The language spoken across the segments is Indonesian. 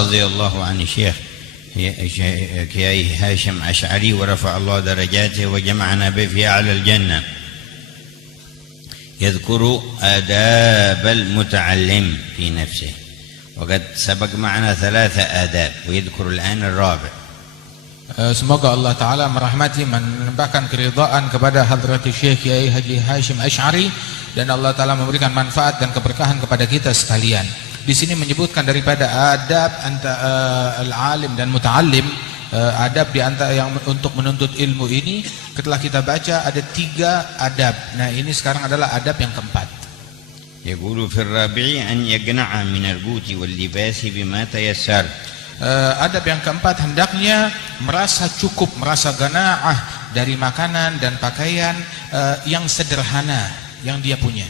رضي الله عن الشيخ كياي هاشم أشعري ورفع الله درجاته وجمعنا به في أعلى الجنة، يذكر آداب المتعلم في نفسه، وقد سبق معنا 3 آداب ويذكر الآن الرابع. Semoga Allah Ta'ala merahmati, menambahkan keridhaan kepada Hadrat Syekh Kiai Haji Hashim Asy'ari, dan Allah Ta'ala memberikan manfaat dan keberkahan kepada kita sekalian. Di sini menyebutkan daripada adab antara al-alim dan muta'allim, adab di antara yang untuk menuntut ilmu ini. Setelah kita baca ada 3 adab. Nah, ini sekarang adalah adab yang keempat. يقول في الرابع أن يقنع من القوت واللباس بما تيسر. Adab yang keempat, hendaknya merasa cukup, merasa ganaah dari makanan dan pakaian yang sederhana yang dia punya.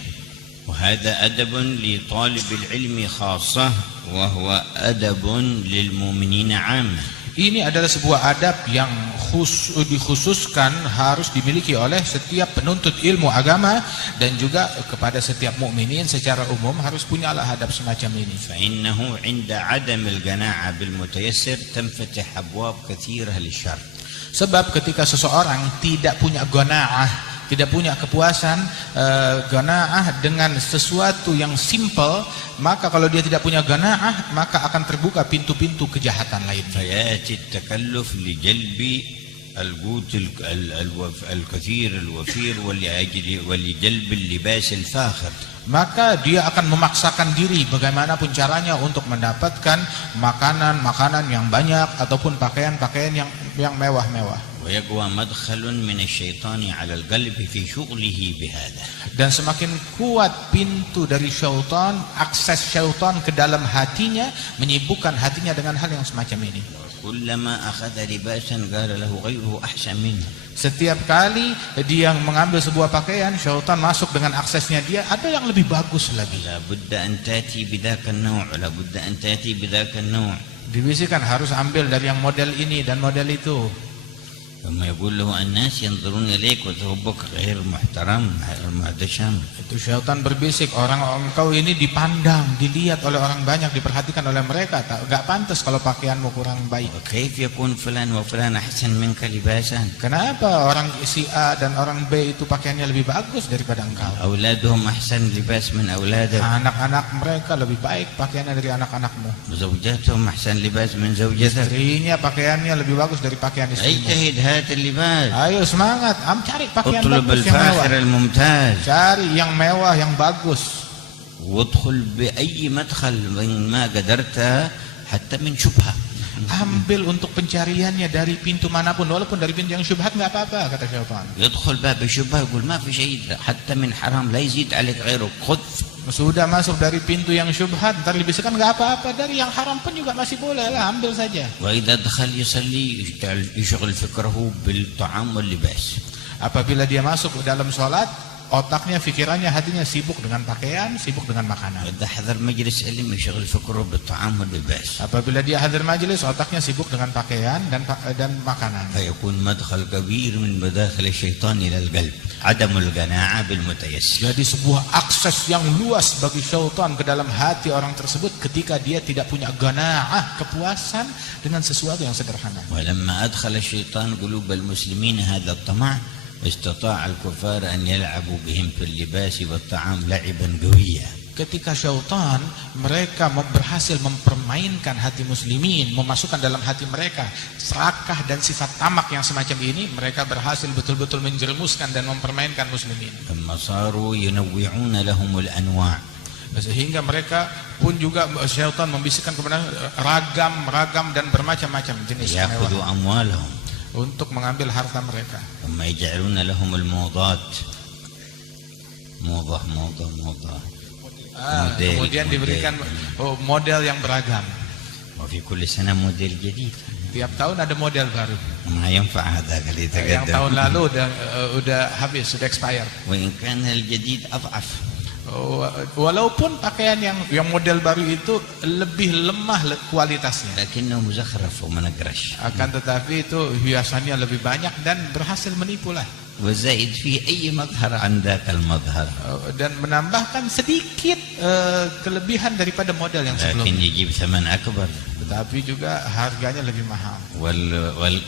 وهذا أدب لطالب العلم خاصة وهو أدب للمؤمنين عامة. Ini adalah sebuah adab yang dikhususkan harus dimiliki oleh setiap penuntut ilmu agama, dan juga kepada setiap mukminin secara umum harus punyalah adab semacam ini. فإنه عند عدم القناعة بالمتيسر تنفتح أبواب كثيرة للشر. Sebab ketika seseorang tidak punya qanaah, tidak punya kepuasan, qanaah dengan sesuatu yang simple, maka kalau dia tidak punya qanaah, maka akan terbuka pintu-pintu kejahatan lainnya. فيأتي التكلف لجلب القوت الكثير الوفير ولجلب اللباس الفاخر. Maka dia akan memaksakan diri bagaimanapun caranya untuk mendapatkan makanan yang banyak ataupun pakaian-pakaian yang mewah-mewah. ويقوى مدخل من الشيطان على القلب في شغله بهذا. Dan semakin kuat pintu dari syaitan, akses syaitan ke dalam hatinya, menyibukkan hatinya dengan hal yang semacam ini. كلما أخذ لباسا قال له غيره أحسن منه. Setiap kali dia mengambil sebuah pakaian, syaitan masuk dengan aksesnya, dia ada yang lebih bagus lagi. لابد أن تأتي بذاك النوع، لابد أن تأتي بذاك النوع. Dibisikkan harus ambil dari yang model ini dan model itu. ثم يقول له الناس ينظرون إليك وثوبك غير محترم غير محتشم. Itu syaitan berbisik, orang engkau ini dipandang, dilihat oleh orang banyak, diperhatikan oleh mereka, enggak pantas kalau pakaianmu kurang baik. وكيف يكون فلان وفلان أحسن منك لباسا؟ Kenapa orang si A dan orang B itu pakaiannya lebih bagus daripada engkau? أولادهم أحسن لباس من أولادك. Anak-anak mereka lebih baik pakaiannya dari anak-anakmu. زوجاتهم أحسن لباس من زوجتك. Istrinya pakaiannya lebih bagus dari pakaian istrimu. اجتهد هات اللباس. Ayo semangat, cari pakaian اطلب bagus yang mewah. الفاخر الممتاز. Cari yang mewah, yang bagus. وادخل بأي مدخل ما قدرت حتى من شبهة. Ambil untuk pencariannya dari pintu manapun, walaupun dari pintu yang syubhat nggak apa-apa, kata syaitan. يدخل باب الشبهة يقول ما في شيء حتى من حرام لا يزيد عليك غيره خذ. Sudah masuk dari pintu yang syubhat, ntar dibisikkan nggak apa-apa, dari yang haram pun juga masih boleh lah, ambil saja. وإذا دخل يصلي يشغل فكره بالطعام واللباس. Apabila dia masuk ke dalam sholat, otaknya, pikirannya, hatinya sibuk dengan pakaian, sibuk dengan makanan. وإذا حضر مجلس علم يشغل فكره بالطعام واللباس. Apabila dia hadir majelis, otaknya sibuk dengan pakaian dan makanan. فيكون مدخل كبير من مداخل الشيطان إلى القلب. عدم القناعة بالمتيسر. Jadi sebuah akses yang luas bagi syaitan ke dalam hati orang tersebut ketika dia tidak punya qanaah, kepuasan dengan sesuatu yang sederhana. ولما أدخل الشيطان قلوب المسلمين هذا الطمع استطاع الكفار أن يلعبوا بهم في اللباس والطعام لعبا قويا. Ketika syaitan, mereka berhasil mempermainkan hati muslimin, memasukkan dalam hati mereka serakah dan sifat tamak yang semacam ini, mereka berhasil betul-betul menjerumuskan dan mempermainkan muslimin. ثم صاروا ينوعون لهم الأنواع. Sehingga mereka pun juga syaitan membisikkan kepada ragam dan bermacam-macam jenis يأخذوا kemewahan أموالهم. untuk mengambil harta mereka. ثم يجعلون لهم الموضات. موضة. Kemudian diberikan model yang beragam. وفي كل سنة موديل جديد. Tiap tahun ada model baru. ما ينفع هذا قال Yang يتقدم. tahun lalu udah habis, sudah expired. وإن كان الجديد أضعف. Walaupun pakaian yang model baru itu lebih lemah kualitasnya, لكنه مزخرف ومنقرش. akan tetapi itu hiasannya lebih banyak dan berhasil menipu lah. وزائد فيه أي مظهر عن ذاك المظهر. Dan menambahkan sedikit kelebihan daripada model yang لكن sebelumnya. يجيب ثمن أكبر. Tetapi juga harganya lebih mahal.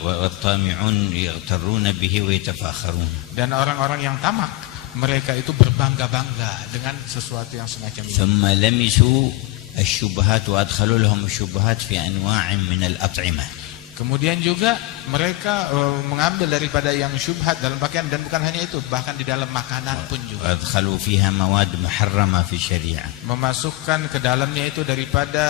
والطامعون يغترون به ويتفاخرون. Dan orang-orang yang tamak, mereka itu berbangga-bangga dengan sesuatu yang semacam ini. ثم لمسوا الشبهات وأدخلوا لهم الشبهات في أنواع من الأطعمة. Kemudian juga mereka mengambil daripada yang syubhat dalam pakaian, dan bukan hanya itu, bahkan di dalam makanan pun juga. وأدخلوا فيها مواد محرمة في الشريعة. Memasukkan ke dalamnya itu daripada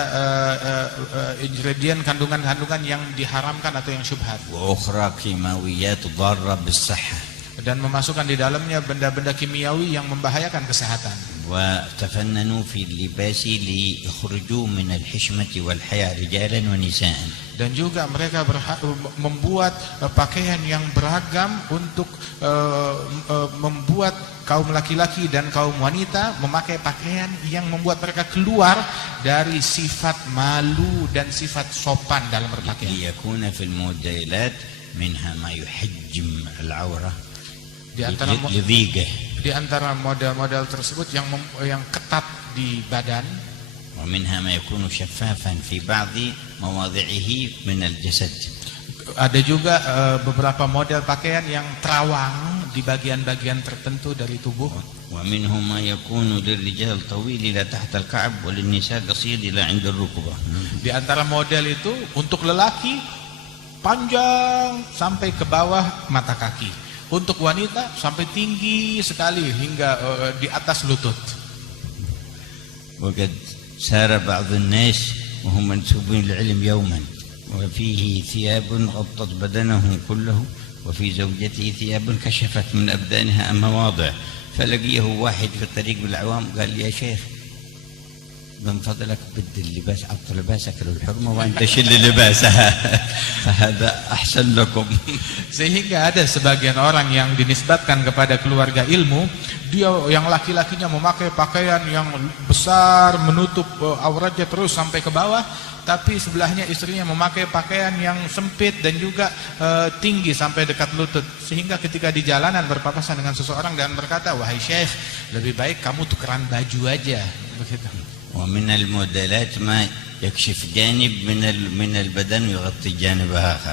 ingredient, kandungan-kandungan yang diharamkan atau yang syubhat. وأخرى كيماويات ضارة بالصحة. Dan memasukkan di dalamnya benda-benda kimiawi yang membahayakan kesehatan. وتفننوا في اللباس ليخرجوا من الحشمة والحياء رجالا ونساء. Dan juga mereka membuat pakaian yang beragam untuk membuat kaum laki-laki dan kaum wanita memakai pakaian yang membuat mereka keluar dari sifat malu dan sifat sopan dalam berpakaian. ليكون في الموديلات منها ما يحجم العورة لضيقه. Di antara model-model tersebut yang ketat di badan. ومنها ما يكون شفافا في بعض مواضعه من الجسد. Ada juga beberapa model pakaian yang terawang di bagian-bagian tertentu dari tubuh. ومنهم ما يكون للرجال طويل إلى تحت الكعب وللنساء قصير إلى عند الركبة. Di antara model itu untuk lelaki panjang sampai ke bawah mata kaki. Untuk wanita sampai tinggi sekali hingga di atas lutut. وقد سار بعض الناس وهم منسوبين للعلم يوما وفيه ثياب غطت بدنه كله وفي زوجته ثياب كشفت من أبدانها مواضع، فلقيه واحد في الطريق بالعوام قال لي: يا شيخ من فضلك بدل اللباس عط لباسك للحرمة وأنت شل لباسها فهذا أحسن لكم. Sehingga ada sebagian orang yang dinisbatkan kepada keluarga ilmu, dia yang laki-lakinya memakai pakaian yang besar menutup auratnya terus sampai ke bawah, tapi sebelahnya istrinya memakai pakaian yang sempit dan juga tinggi sampai dekat lutut, sehingga ketika di jalanan berpapasan dengan seseorang dan berkata, wahai syekh, lebih baik kamu tukeran baju aja, begitu. ومن الموديلات ما يكشف جانب من البدن ويغطي جانب آخر.